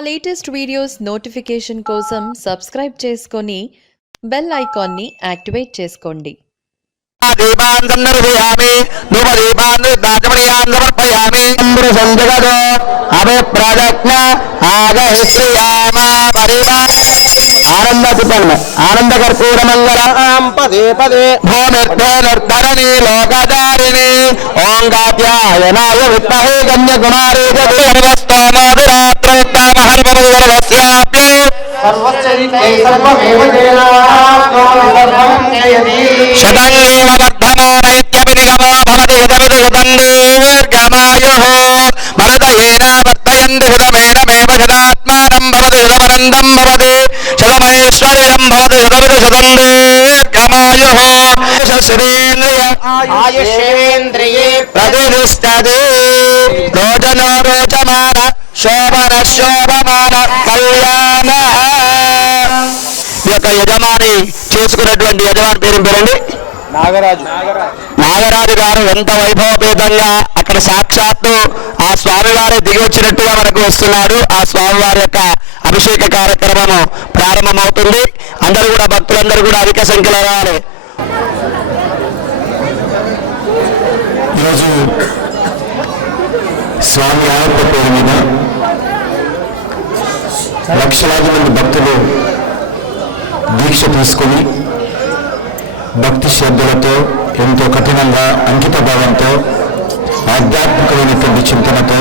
మా latest videos notification కోసం subscribe చేసుకొని బెల్ ఐకాన్ని యాక్టివేట్ చేసుకోండి ఆనందకర్పూరమంగళ పదే పదే. భూమిర్ధనుర్ధరణి శతంగేవ వర్ధమానైత్యభినిగమో భవతి యదవతి ఉదందేవ గమాయో మగధయేన వర్ధయంతి హృతమేనమేవ శతాత్మానం భవతి యదపనందం భవతి శతమహేశ్వర్యం భవతి యదవతి శతందేవ గమాయో శశిరేంద్రియ ఆయుషేంద్రియే ప్రతిష్టది రోజనో శోభన శోభమాన కళ్యాణ ఈ యొక్క యజమాని చేసుకున్నటువంటి యజమాని పేరు పేరండి? నాగరాజు. నాగరాజు గారు ఎంత వైభవపేతంగా అక్కడ సాక్షాత్తు ఆ స్వామివారి దిగి వచ్చినట్టుగా మనకు వస్తున్నాడు. ఆ స్వామివారి యొక్క అభిషేక కార్యక్రమం ప్రారంభమవుతుంది. అందరూ కూడా భక్తులందరూ కూడా అధిక సంఖ్యలో రావాలి. ఈరోజు స్వామి ఆయప్ప పేరు మీద లక్షలాది మంది భక్తులు దీక్ష తీసుకొని భక్తి శ్రద్ధలతో ఎంతో కఠినంగా అంకిత భావంతో ఆధ్యాత్మికమైనటువంటి చింతనతో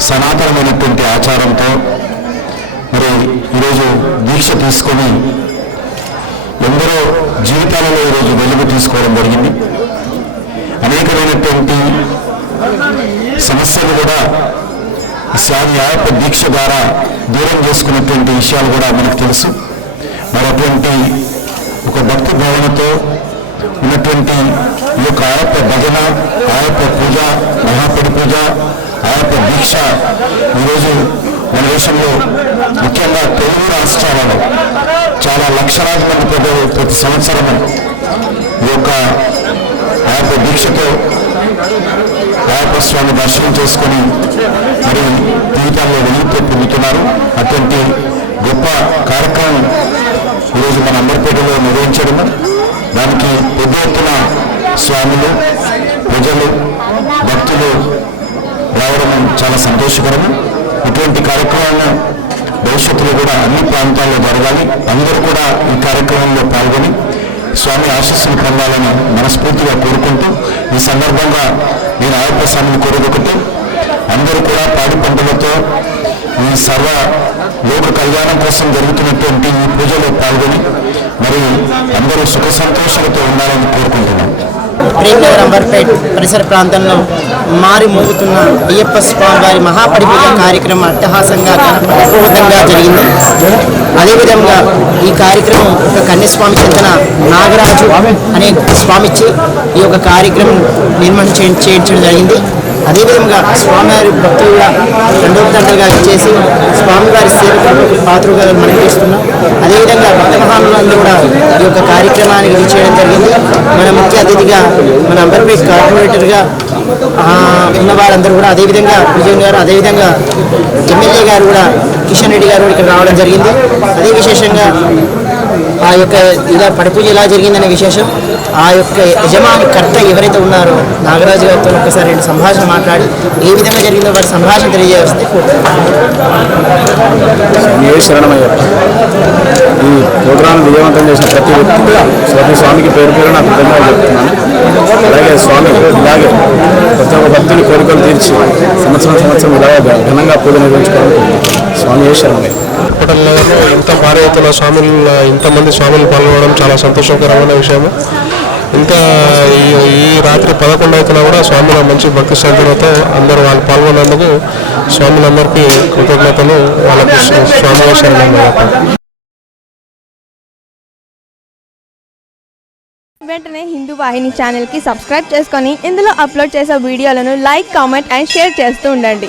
సనాతనమైనటువంటి ఆచారంతో మరి ఈరోజు దీక్ష తీసుకొని ఎందరో జీవితాలలో ఈరోజు వెలుగు తీసుకోవడం జరిగింది. అనేకమైనటువంటి సమస్యలు కూడా స్వామి ఆయప్ప దీక్ష ద్వారా దూరం చేసుకున్నటువంటి విషయాలు కూడా మనకు తెలుసు. మరి అటువంటి ఒక భక్తి భావనతో ఉన్నటువంటి ఈ యొక్క ఆయప్ప భజన ఆయప్ప పూజ మహాపడి పూజ ఆయప్ప దీక్ష ఈరోజు మన దేశంలో ముఖ్యంగా తెలుగు రాష్ట్రాలలో చాలా లక్షలాది మంది ప్రజలు ప్రతి సంవత్సరము ఈ యొక్క ఆయప్ప దీక్షతో ఆయప్ప స్వామి దర్శనం చేసుకొని మరి జీవితాల్లో వెలుగుతో పొందుతున్నారు. అటువంటి గొప్ప కార్యక్రమం ఈరోజు మన అంబర్పేటలో నిర్వహించడం. దానికి పెద్ద ఎత్తున స్వాములు ప్రజలు భక్తులు రావడం చాలా సంతోషకరము ఇటువంటి కార్యక్రమాలను భవిష్యత్తులో కూడా అన్ని ప్రాంతాల్లో జరగాలి. అందరూ కూడా ఈ కార్యక్రమంలో పాల్గొని స్వామి ఆశస్సులు పొందాలని మనస్ఫూర్తిగా కోరుకుంటూ ఈ సందర్భంగా నేను ఆయప్ప స్వామిని కోరుకుంటూ అందరూ కూడా పాడి పంటలతో ఈ సర్వ లోక కళ్యాణం కోసం జరుగుతున్నటువంటి ఈ పూజలో పాల్గొని మరి అందరూ సుఖ సంతోషాలతో ఉండాలని కోరుకుంటున్నాను ప్రేమనగర్ అంబర్పేట్ పరిసర ప్రాంతంలో మారి మోగుతున్న అయ్యప్ప స్వామి వారి మహాపరిపూజ కార్యక్రమం అట్టహాసంగా అద్భుతంగా జరిగింది. అదేవిధంగా ఈ కార్యక్రమం ఒక కన్యస్వామి చెందిన నాగరాజు అనే స్వామిచ్చి ఈ యొక్క కార్యక్రమం నిర్మాణం చేయించడం జరిగింది. అదేవిధంగా స్వామివారి భక్తులు కూడా రెండవ తండ్రిగా ఇచ్చేసి స్వామివారి సేవకు పాత్రగా మనం చేస్తున్నాం అదేవిధంగా భక్త మహానులందరూ కూడా ఈ యొక్క కార్యక్రమానికి విచ్చేయడం జరిగింది. మన ముఖ్య అతిథిగా మన అంబర్పేట్ కార్పొరేటర్గా ఉన్న వారందరూ కూడా అదేవిధంగా విజయన్ గారు అదేవిధంగా ఎమ్మెల్యే గారు కూడా కిషన్ రెడ్డి గారు ఇక్కడ రావడం జరిగింది. అదే విశేషంగా ఆ యొక్క ఇలా పడిపూజ ఇలా జరిగిందనే విశేషం? ఆ యొక్క యజమాని కర్త ఎవరైతే ఉన్నారో నాగరాజు గారితో ఒకసారి రెండు సంభాషణ మాట్లాడి ఏ విధంగా జరిగిందో వారి సంభాషణ తెలియజేస్తే శరణమయ్యప్ప ఈ ప్రోగ్రాం విజయవంతం చేసిన ప్రతి వ్యక్తి స్వామి స్వామికి పేరు పేరు నాకు ధన్యవాదాలు చెప్తున్నాను. అలాగే స్వామి ఇలాగే ప్రతి ఒక్క భక్తుని కోరికలు తీర్చి సంవత్సరం సంవత్సరం ఇలాగే ఘనంగా పూజ నిర్వహించుకోవాలి స్వామి శరణమయ్య హాస్పిటల్లో ఇంత భారీ ఎత్తున స్వాములు ఇంతమంది స్వాములు పాల్గొనడం చాలా సంతోషకరమైన విషయము. ఇంకా ఈ ఈ రాత్రి పదకొండు అవుతున్నా కూడా స్వాముల మంచి భక్తి శ్రద్ధలతో అందరూ వాళ్ళు పాల్గొన్నందుకు స్వాములందరికీ కృతజ్ఞతలు. వాళ్ళకి స్వామి శరణం వెంటనే హిందూ వాహిని ఛానల్కి సబ్స్క్రైబ్ చేసుకొని ఇందులో అప్లోడ్ చేసే వీడియోలను లైక్ కామెంట్ అండ్ షేర్ చేస్తూ ఉండండి.